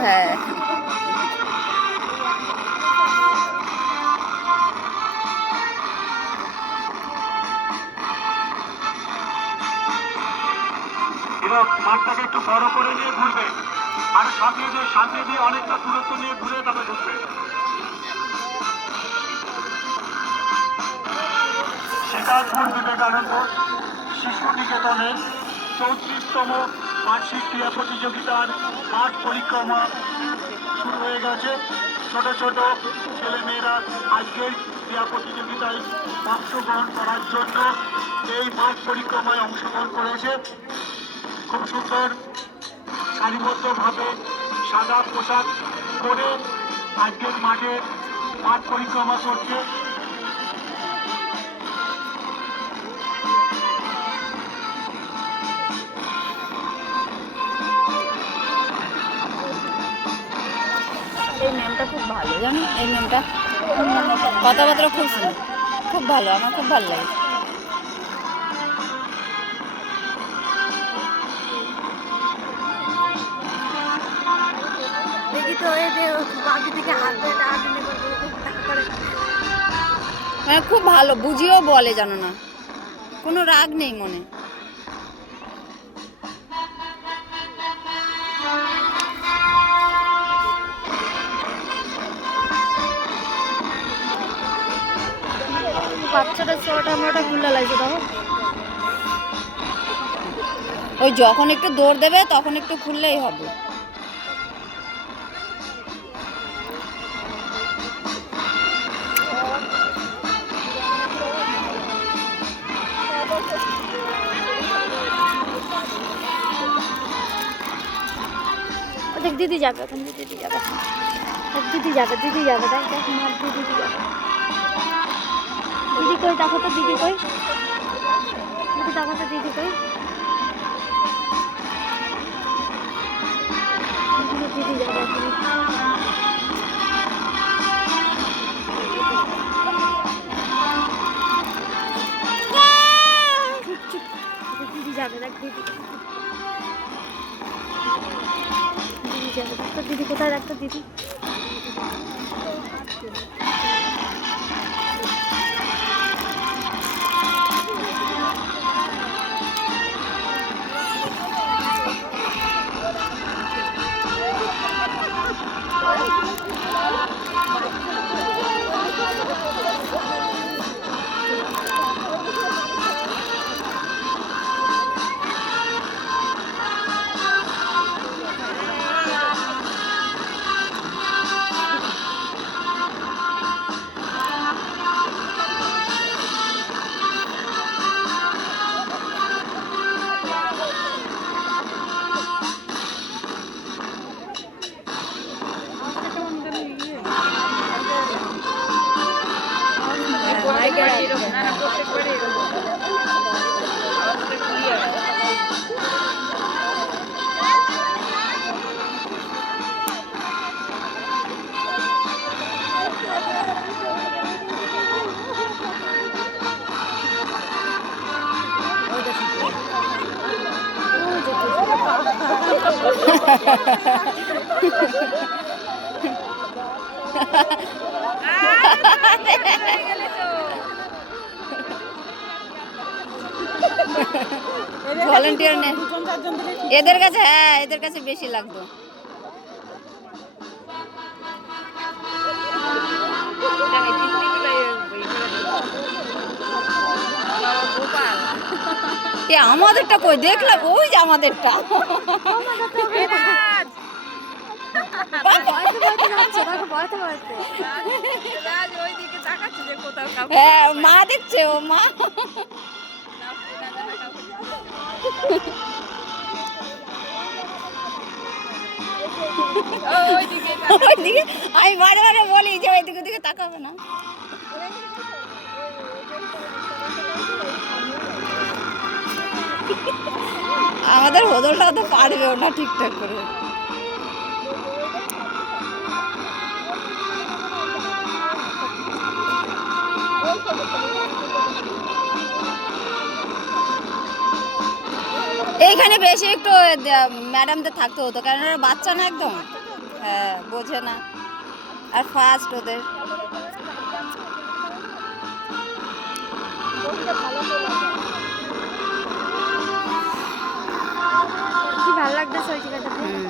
হ্যাঁ এবং মাঠটাকে একটু বড় করে নিয়ে ঘুরবে, আর সামনে দিয়ে অনেকটা দূরত্ব নিয়ে ঘুরে তারপরে ঢুকবে। সীতাপুর বিবেকানন্দ শিশু নিকেতনের 34তম বার্ষিক ক্রীড়া প্রতিযোগিতার মাঠ পরিক্রমা শুরু হয়ে গেছে। ছোট ছোট ছেলেমেয়েরা আজকের ক্রীড়া প্রতিযোগিতায় অংশগ্রহণ করার জন্য এই মাঠ পরিক্রমায় অংশগ্রহণ করেছে। খুব সুন্দর সারিবদ্ধভাবে সাদা পোশাক পরে আজকের মাঠ পরিক্রমা করছে। এই ম্যামটা খুব ভালো জানো, এই ম্যামটা কথাবার্তা খুব সুন্দর, খুব ভালো, আমার খুব ভালো লাগে। দেখি তো এই যে বাকি দিকে হাত ধরে টানাটানি করে মানে খুব ভালো, বুঝিয়েও বলে জানো না, কোনো রাগ নেই মনে। বাচ্চাটা শর্ট আমরাটা খুললে লাগছে তখন ওই যখন একটু দৌড় দেবে তখন একটু খুললেই হবে। দেখ দিদি যাবে, এখন দিদি যাবে, দিদি যাবে, দিদি যাবে, দেখ দেখ মার দিদি যাবে। দিদি কই দেখো তো, দিদি কই, দিদি দেখো তো, দিদি কই, দিদি যাবে এখন। দিদি যাবে, দেখ দিদি, দিদি যাবে, দেখ তো দিদি কোথায়, দেখ তো দিদি। ভলান্টিয়ার নে এদের কাছে, হ্যাঁ এদের কাছে বেশি লাগতো। আমাদেরটা কই দেখলাম, ওই যে আমাদেরটা হ্যাঁ মা দেখছে, ও মা ওইদিকে আমি বারে বারে বলি যে ওইদিকে দিকে তাকাবে না। আমাদের হোদলটাও তো পারবে ওটা ঠিকঠাক করে। এখানে বেশি একটু ম্যাডামদের থাকতে হতো, কারণ ওরা বাচ্চা না একদম, হ্যাঁ বোঝে না, আর ফার্স্ট ওদের। কি ভালো লাগতেছে ওই জায়গাটাতে। হুম।